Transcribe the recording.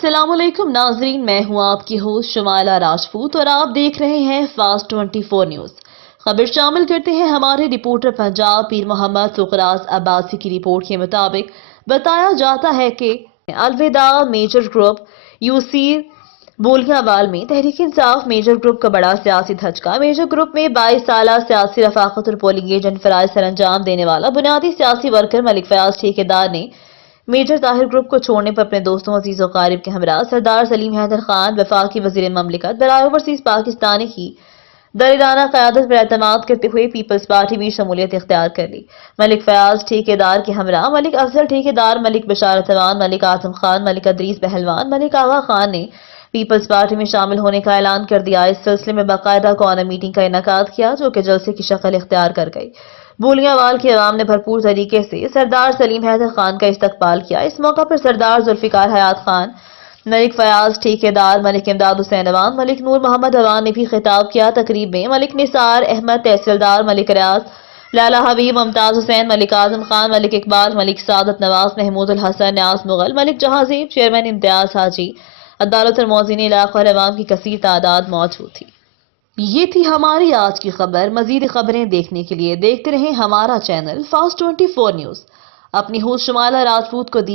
अस्सलाम वालेकुम नाजरीन, मैं हूं आपकी होस्ट शुमाइला राजपूत और आप देख रहे हैं फास्ट 24 न्यूज। खबर शामिल करते हैं हमारे रिपोर्टर पंजाब पीर मोहम्मद सुखराज अब्बासी की रिपोर्ट के मुताबिक बताया जाता है कि अलविदा मेजर ग्रुप यूसी बोलियावाल में तहरीक इंसाफ मेजर ग्रुप का बड़ा सियासी धचका। मेजर ग्रुप में 22 साल सियासी रफाकत और पोलिंग एजेंट फराइज सर अंजाम देने वाला बुनियादी सियासी वर्कर मलिक फयाज ठेकेदार ने मेजर ताहिर ग्रुप को छोड़ने पर अपने दोस्तों अजीज और कारिब के हमरा सरदार सलीम हैदर खान वफाकी वजीर ममलिकत बराए ओवरसीज पाकिस्तानी की दलेराना क़यादत पर एतमाद करते हुए पीपल्स पार्टी में शमूलियत इख्तियार कर ली। मलिक फयाज ठेकेदार के हमरा मलिक अफजल ठेकेदार, मलिक बशारत अवान, मलिक आजम खान, मलिक अदरीस पहलवान, मलिक आगा खान ने पीपल्स पार्टी में शामिल होने का ऐलान कर दिया। इस सिलसिले में बाकायदा कॉर्नर मीटिंग का इनेकाद किया जो कि जलसे की शक्ल इख्तियार कर गई। बोलियावाल की अवाम ने भरपूर तरीके से सरदार सलीम हैदर खान का इस्तकबाल किया। इस मौका पर सरदार जुल्फिकार हयात खान, मलिक फयाज ठेकेदार, मलिक इमदाद हुसैन अवान, मलिक नूर मोहम्मद अवान ने भी खिताब किया। तकरीब में मलिक निसार अहमद तहसीलदार, मलिक रियाज, लाला हबीब, मुमताज हुसैन, मलिक आजम खान, मलिक इकबाल, मलिक सादत नवाज, महमूद उल हसन, न्याज मुगल, मलिक जहांजीब, चेयरमैन इम्तियाज हाजी, अदालत और मौज़ीन इलाका और अवाम की कसीर तादाद मौजूद थी। ये थी हमारी आज की खबर। मजीद खबरें देखने के लिए देखते रहें हमारा चैनल फास्ट 24 न्यूज। अपनी होस्ट शुमाइला राजपूत को